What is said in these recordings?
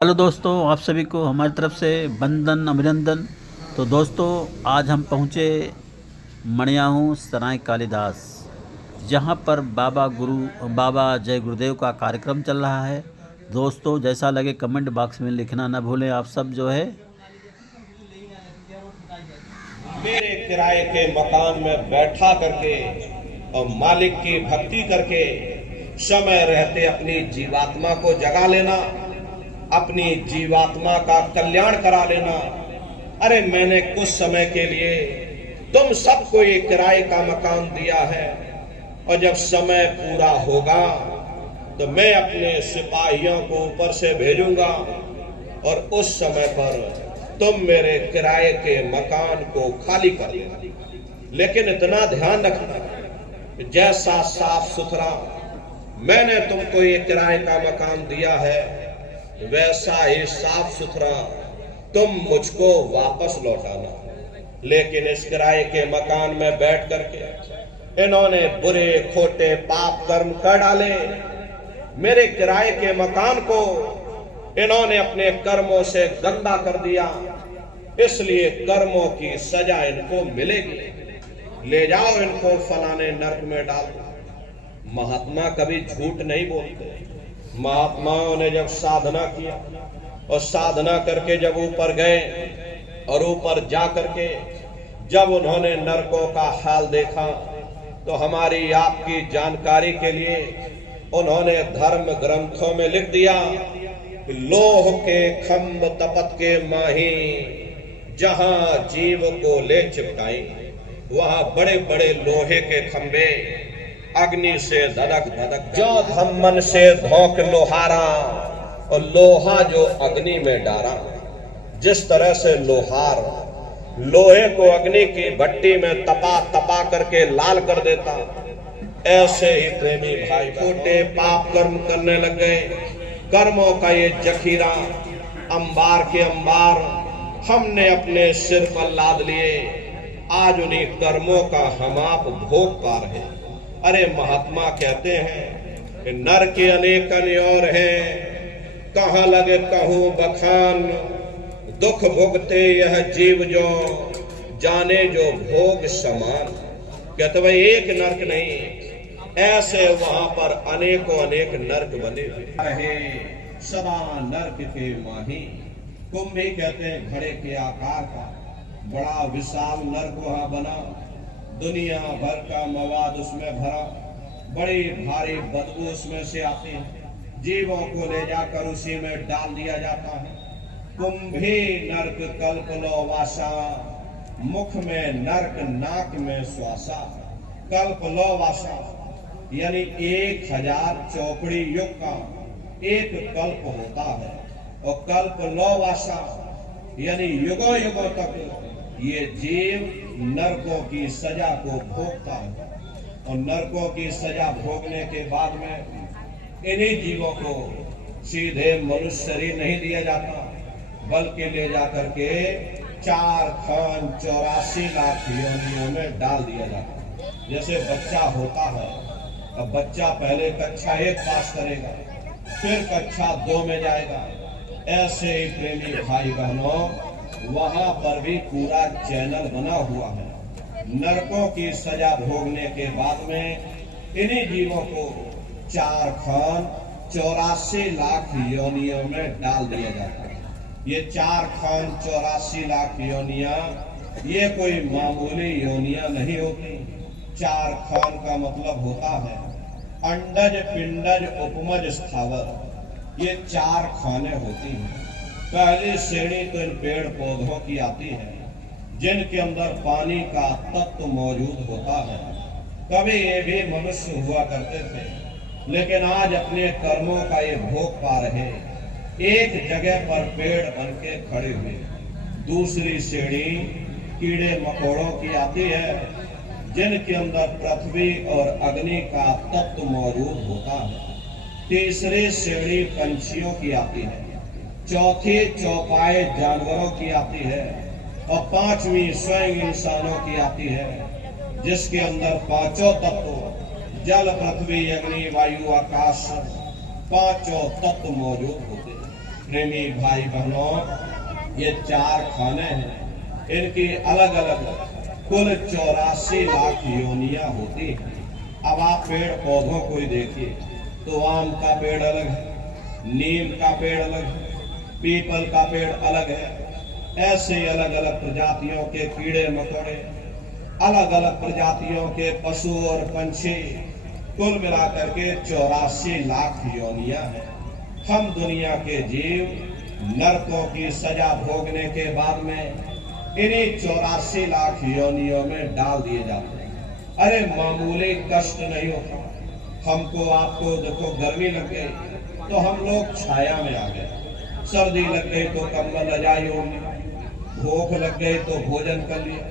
Hello दोस्तों, आप सभी को हमारी तरफ से वंदन अभिनंदन। तो दोस्तों, आज हम पहुँचे मणियाहू सराय कालीदास, जहाँ पर बाबा जय गुरुदेव का कार्यक्रम चल रहा है। दोस्तों, जैसा लगे कमेंट बॉक्स में लिखना ना भूलें। आप सब जो है मेरे किराए के मकान में बैठा करके और मालिक की भक्ति करके समय रहते अपनी जीवात्मा को जगा लेना, अपनी जीवात्मा का कल्याण करा लेना। अरे मैंने कुछ समय के लिए तुम सबको ये किराए का मकान दिया है, और जब समय पूरा होगा तो मैं अपने सिपाहियों को ऊपर से भेजूंगा, और उस समय पर तुम मेरे किराए के मकान को खाली कर देना। लेकिन इतना ध्यान रखना, जैसा साफ सुथरा मैंने तुमको ये किराए का मकान दिया है, वैसा ही साफ सुथरा तुम मुझको वापस लौटाना। लेकिन इस किराए के मकान में बैठ करके इन्होंने बुरे खोटे पाप कर्म कर डाले। मेरे किराए के मकान को इन्होंने अपने कर्मों से गंदा कर दिया, इसलिए कर्मों की सजा इनको मिलेगी। ले जाओ इनको फलाने नरक में डाल दो। महात्मा कभी झूठ नहीं बोलते। महात्माओं ने जब साधना किया और साधना करके जब ऊपर गए, और ऊपर जा करके जब उन्होंने नरकों का हाल देखा, तो हमारी आपकी जानकारी के लिए उन्होंने धर्म ग्रंथों में लिख दिया, लोह के खंभ तपत के माही, जहां जीव को ले चिपकाई, वहां बड़े बड़े लोहे के खंभे अग्नि से धधक धधक, जो धम्मन से धोक लोहारा, और लोहा जो अग्नि में डारा। जिस तरह से लोहार लोहे को अग्नि की भट्टी में तपा तपा करके लाल कर देता, ऐसे ही प्रेमी भाई छोटे पाप कर्म करने लग गए। कर्मों का ये जखीरा अंबार के अंबार हमने अपने सिर पर लाद लिए। आज उन्हीं कर्मों का हम आप भोग पा रहे। अरे महात्मा कहते हैं कि नर के अनेक और हैं, कहाँ लगे कहूँ बखान, दुख भोगते यह जीव जो, जाने जो भोग समान। कहते भाई एक नरक नहीं, ऐसे वहां पर अनेकों अनेक नरक बने हुए सदा नरक के माही। कुंभी कहते हैं घड़े के आकार का बड़ा विशाल नरक वहां बना, दुनिया भर का मवाद उसमें भरा, बड़ी भारी बदबू उसमें से आती है, जीवों को ले जाकर उसी में डाल दिया जाता है। कुंभी नरक कल्प लो वासा, मुख में नरक नाक में श्वासा। कल्प लो वासा यानी 1000 चौकड़ी युग का एक कल्प होता है, और कल्प लो वासा यानी युगों युगों तक ये जीव नरकों की सजा को भोगता है। और नरकों की सजा भोगने के बाद में इन्हीं जीवों को सीधे मनुष्य शरीर नहीं दिया जाता, बल्कि ले जाकर के 4 खान 84 लाख योनियों में डाल दिया जाता है। जैसे बच्चा होता है, अब बच्चा पहले कक्षा 1 पास करेगा, फिर कक्षा 2 में जाएगा। ऐसे ही प्रेमी भाई बहनों, वहां पर भी पूरा चैनल बना हुआ है। नरकों की सजा भोगने के बाद में इन्हीं जीवों को 4 खान 84 लाख योनियों में डाल दिया जाता है। ये 4 खान 84 लाख योनिया ये कोई मामूली योनिया नहीं होती। 4 खान का मतलब होता है अंडज पिंडज उपमज स्थावर। ये 4 खाने होती हैं। पहली श्रेणी तो इन पेड़ पौधों की आती है, जिनके अंदर पानी का तत्व मौजूद होता है। कभी ये भी मनुष्य हुआ करते थे, लेकिन आज अपने कर्मों का ये भोग पा रहे, एक जगह पर पेड़ बन के खड़े हुए। दूसरी श्रेणी कीड़े मकोड़ों की आती है, जिनके अंदर पृथ्वी और अग्नि का तत्व मौजूद होता है। तीसरी श्रेणी पंछियों की आती है। चौथी चौपाए जानवरों की आती है, और 5वीं स्वयं इंसानों की आती है, जिसके अंदर 5 तत्व जल पृथ्वी अग्नि वायु आकाश 5 तत्व मौजूद होते हैं। प्रेमी भाई बहनों, ये 4 खाने हैं, इनकी अलग अलग कुल 84 लाख योनियां होती हैं। अब आप पेड़ पौधों को ही देखिए तो आम का पेड़ अलग है, नीम का पेड़ अलग है, पीपल का पेड़ अलग है। ऐसे अलग अलग प्रजातियों के कीड़े मकोड़े, अलग अलग प्रजातियों के पशु और पंछी, कुल मिलाकर के 84 लाख योनियां हैं। हम दुनिया के जीव नरकों की सजा भोगने के बाद में इन्हीं 84 लाख योनियों में डाल दिए जाते हैं। अरे मामूली कष्ट नहीं होता। हमको आपको देखो गर्मी लग गई तो हम लोग छाया में आ गए, सर्दी लग गई तो कंबल रजाई ओढ़ ली, भूख लग गई तो भोजन कर लिया,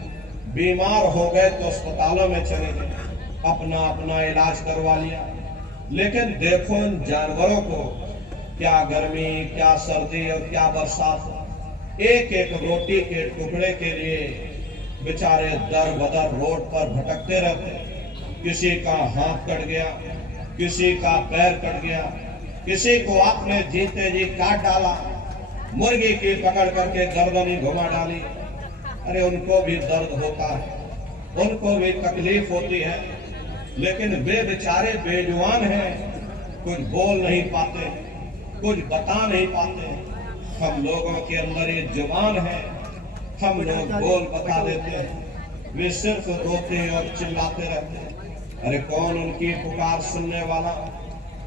बीमार हो गए तो अस्पतालों में चले गए, अपना अपना इलाज करवा लिया। लेकिन देखो इन जानवरों को, क्या गर्मी, क्या सर्दी और क्या बरसात, एक एक रोटी के टुकड़े के लिए बेचारे दर बदर रोड पर भटकते रहते। किसी का हाथ कट गया, किसी का पैर कट गया, किसी को आपने जीते जी काट डाला, मुर्गी की पकड़ करके गर्दनी घुमा डाली। अरे उनको भी दर्द होता है, उनको भी तकलीफ होती है, लेकिन वे बेचारे बेजुबान हैं, कुछ बोल नहीं पाते, कुछ बता नहीं पाते। हम लोगों के अंदर ये जुबान है, हम लोग बोल बता देते हैं, वे सिर्फ रोते और चिल्लाते रहते हैं। अरे कौन उनकी पुकार सुनने वाला,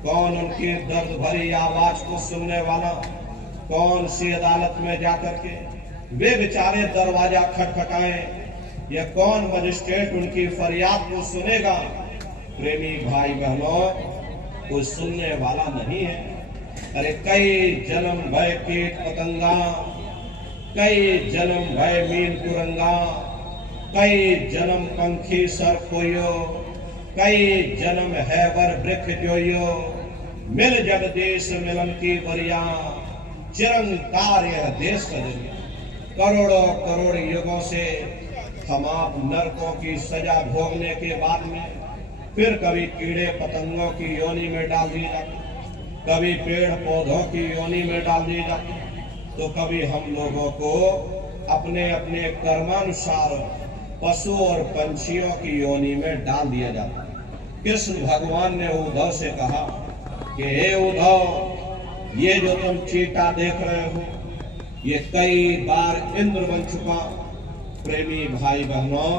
कौन उनकी दर्द भरी आवाज को सुनने वाला, कौन सी अदालत में जाकर के वे बेचारे दरवाजा खटखटाएं, या कौन मजिस्ट्रेट उनकी फरियाद को सुनेगा। प्रेमी भाई बहनों, कोई सुनने वाला नहीं है। अरे कई जन्म भय कीट पतंगा, कई जन्म भय मीन कुरंगा, कई जन्म पंखी सर कोयो, कई जन्म है वर वृक्ष जोयो, मिल जगदीश मिलन की बरिया, चिरंकार यह देश सजरिया। करोड़ों करोड़ युगों से हम आप नरकों की सजा भोगने के बाद में फिर कभी कीड़े पतंगों की योनि में डाल दिए जाते, कभी पेड़ पौधों की योनि में डाल दिए जाते, तो कभी हम लोगों को अपने अपने कर्मानुसार पशु और पंछियों की योनि में डाल दिया जाता है। कृष्ण भगवान ने उद्धव से कहा कि हे उद्धव, ये जो तुम चीता देख रहे हो, ये कई बार इंद्र बन चुका। प्रेमी भाई बहनों,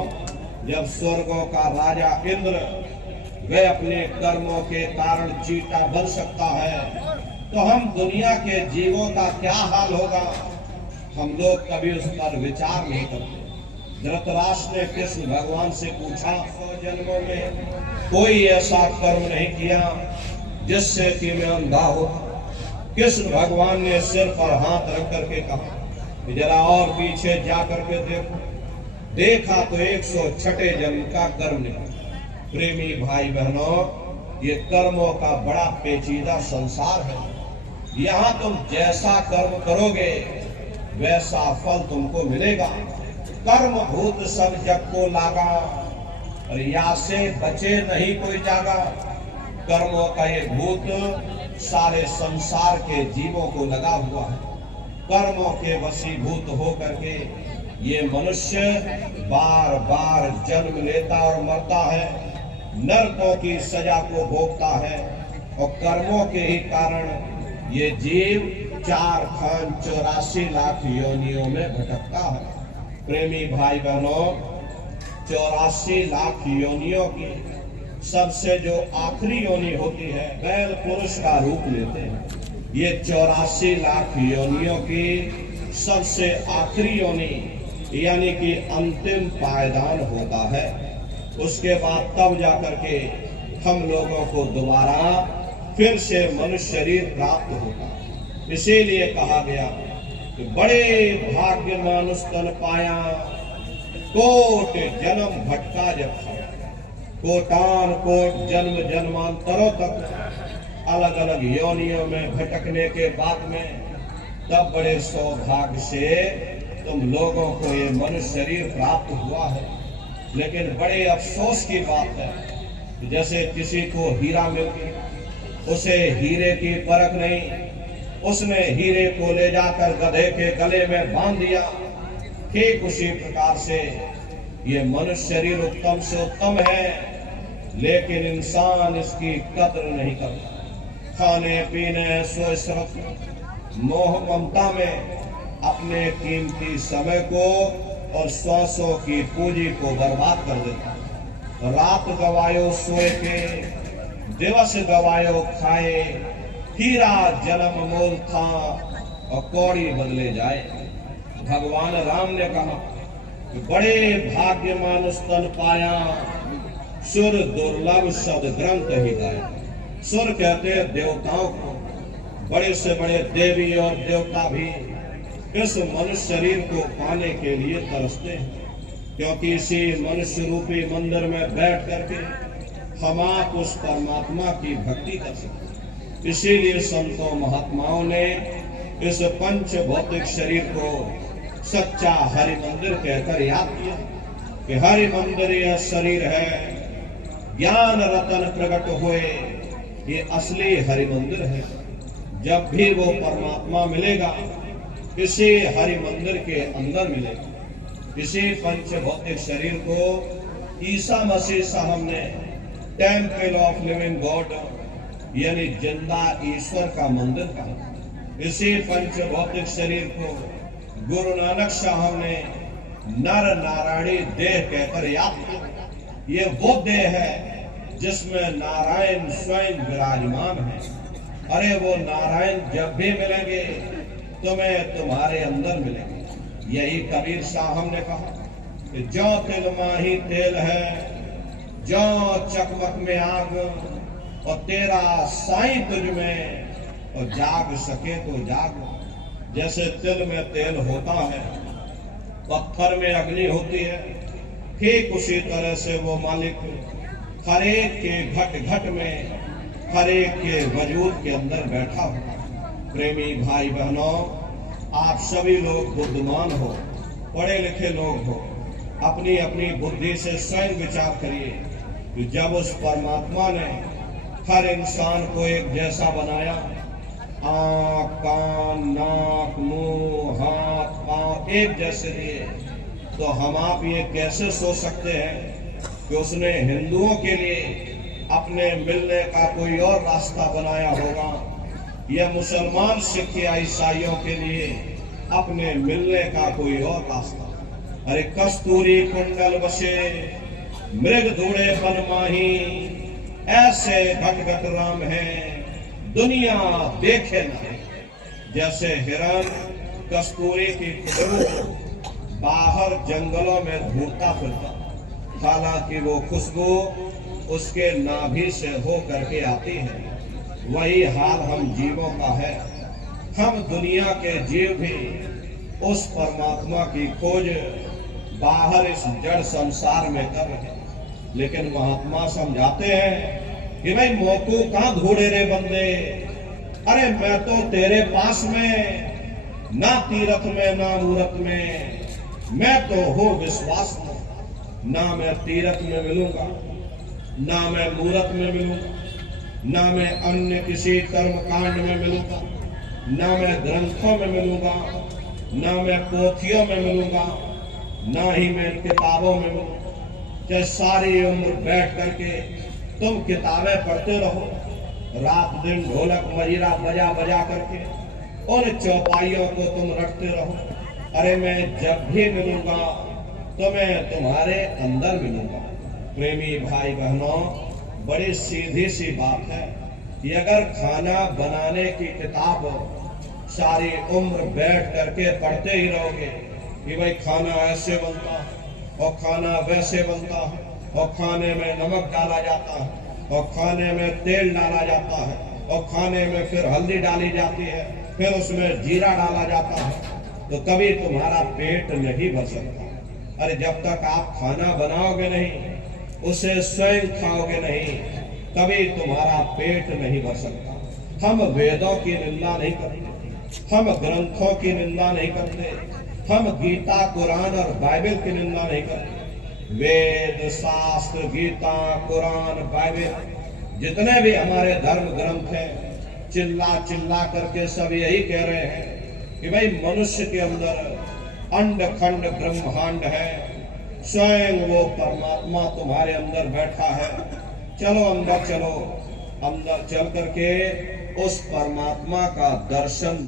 जब स्वर्गों का राजा इंद्र वे अपने कर्मों के कारण चीता बन सकता है, तो हम दुनिया के जीवों का क्या हाल होगा, हम लोग कभी उस पर विचार नहीं करते। धृतराष्ट्र ने कृष्ण भगवान से पूछा, 100 जन्मों में कोई ऐसा कर्म नहीं किया जिससे कि मैं अंधा हो। कृष्ण भगवान ने सिर पर हाथ रख करके कहा कि जरा और पीछे जा करके देखो। देखा तो 106 जन्म का कर्म निकला। प्रेमी भाई बहनों, ये कर्मों का बड़ा पेचीदा संसार है। यहाँ तुम जैसा कर्म करोगे वैसा फल तुमको मिलेगा। कर्म भूत सब जग को लागा, रिया से बचे नहीं कोई जागा। कर्मों का ये भूत सारे संसार के जीवों को लगा हुआ है। कर्मों के वशीभूत हो करके ये मनुष्य बार बार जन्म लेता और मरता है, नरकों की सजा को भोगता है, और कर्मों के ही कारण ये जीव 4 खान 84 लाख योनियों में भटकता है। प्रेमी भाई बहनों, 84 लाख योनियों की सबसे जो आखिरी योनि होती है, बैल पुरुष का रूप लेते हैं। ये 84 लाख योनियों की सबसे आखिरी योनि यानी कि अंतिम पायदान होता है। उसके बाद तब जाकर के हम लोगों को दोबारा फिर से मनुष्य शरीर प्राप्त होता है। इसीलिए कहा गया कि बड़े भाग्य मानुष तन पाया, कोट जन्म भटका जब खाया। कोटान कोट जन्म जन्मांतरों तक अलग अलग योनियों में भटकने के बाद में तब बड़े सौभाग्य से तुम लोगों को ये मनुष्य शरीर प्राप्त हुआ है। लेकिन बड़े अफसोस की बात है, जैसे किसी को हीरा मिल गया, उसे हीरे की परख नहीं, उसने हीरे को ले जाकर गधे के गले में बांध दिया। ठीक उसी प्रकार से ये मनुष्य शरीर उत्तम से उत्तम है, लेकिन इंसान इसकी कद्र नहीं करता। खाने पीने सो इसरत मोह ममता में अपने कीमती समय को और सौ की पूंजी को बर्बाद कर देता। रात गवायो सोए के, दिवस गवायो खाए, हीरा जन्म मोल था और कौड़ी बदले जाए। भगवान राम ने कहा कि बड़े भाग्यमान स्तन पाया, सुर दुर्लभ सद ग्रंथ ही गाया। सुर कहते हैं देवताओं को, बड़े से बड़े देवी और देवता भी इस मनुष्य शरीर को पाने के लिए तरसते हैं, क्योंकि इसी मनुष्य रूपी मंदिर में बैठ करके हम आप उस परमात्मा की भक्ति कर सकते। इसीलिए संतों महात्माओं ने इस पंच भौतिक शरीर को सच्चा हरि मंदिर कहकर याद किया कि हरि मंदिर यह शरीर है, ज्ञान रतन प्रकट हुए, ये असली हरि मंदिर है। जब भी वो परमात्मा मिलेगा इसी हरि मंदिर के अंदर मिलेगा। इसी पंच भौतिक शरीर को ईसा मसीह साहब ने टेम्पल ऑफ लिविंग गॉड यानी जिंदा ईश्वर का मंदिर कहा। इसी पंच भौतिक शरीर को गुरु नानक साहब ने नर नारायणी देह कहकर याद किया। ये वो देह है जिसमें नारायण स्वयं विराजमान है। अरे वो नारायण जब भी मिलेंगे तुम्हें तुम्हारे अंदर मिलेंगे। यही कबीर साहब ने कहा कि जो तिल माही तेल है, जो चकमक में आग, और तेरा साईं तुझ में, और जाग सके तो जाग। जैसे तिल में तेल होता है, पत्थर में अग्नि होती है, ठीक उसी तरह से वो मालिक हर एक के घट घट में, हर एक के वजूद के अंदर बैठा हुआ। प्रेमी भाई बहनों, आप सभी लोग बुद्धिमान हो, पढ़े लिखे लोग हो, अपनी अपनी बुद्धि से स्वयं विचार करिए कि जब उस परमात्मा ने हर इंसान को एक जैसा बनाया, आँख, कान, नाक, मुंह, हाथ, पांव एक जैसे दिए, तो हम आप ये कैसे सोच सकते हैं कि उसने हिंदुओं के लिए अपने मिलने का कोई और रास्ता बनाया होगा, या मुसलमान, सिख या ईसाइयों के लिए अपने मिलने का कोई और रास्ता। अरे कस्तूरी कुंडल बसे, मृग धूड़े बन माही, ऐसे घट घट राम है, दुनिया देखे न। जैसे हिरण कस्तूरी की खुशबू बाहर जंगलों में ढूंढता फिरता, हालांकि वो खुशबू उसके नाभि से हो करके आती है। वही हाल हम जीवों का है। हम दुनिया के जीव भी उस परमात्मा की खोज बाहर इस जड़ संसार में कर रहे हैं, लेकिन महात्मा समझाते हैं कि भाई मोकू कहां ढूंढे रे बंदे। अरे मैं तो तेरे पास में, ना तीरथ में ना मूरत में, मैं तो हूं विश्वास में। ना मैं तीरथ में मिलूंगा, ना मैं मूरत में मिलूंगा, ना मैं अन्य किसी कर्म कांड में मिलूंगा, ना मैं ग्रंथों में मिलूंगा, ना मैं पोथियों में मिलूंगा, ना ही मैं किताबों में मिलूंगा। चाहे सारी उम्र बैठ करके तुम किताबें पढ़ते रहो, रात दिन ढोलक मजीरा बजा बजा करके उन चौपाइयों को तुम रखते रहो। अरे मैं जब भी मिलूंगा तो मैं तुम्हारे अंदर मिलूंगा। प्रेमी भाई बहनों, बड़ी सीधी सी बात है कि अगर खाना बनाने की किताब सारी उम्र बैठ करके पढ़ते ही रहोगे कि भाई खाना ऐसे बनता है और खाना वैसे बनता है, और खाने में नमक डाला जाता है, और खाने में तेल डाला जाता है, और खाने में फिर हल्दी डाली जाती है, फिर उसमें जीरा डाला जाता है, तो कभी तुम्हारा पेट नहीं भर सकता। अरे जब तक आप खाना बनाओगे नहीं, उसे स्वयं खाओगे नहीं, कभी तुम्हारा पेट नहीं भर सकता। हम वेदों की निंदा नहीं करते, हम ग्रंथों की निंदा नहीं करते, हम गीता, कुरान और बाइबल की निंदा नहीं करते। वेद, शास्त्र, गीता, कुरान, बाइबल, जितने भी हमारे धर्म ग्रंथ हैं, चिल्ला चिल्ला करके सब यही कह रहे हैं कि भाई मनुष्य के अंदर अंड खंड ब्रह्मांड है, स्वयं वो परमात्मा तुम्हारे अंदर बैठा है। चलो अंदर चलो, अंदर चल करके उस परमात्मा का दर्शन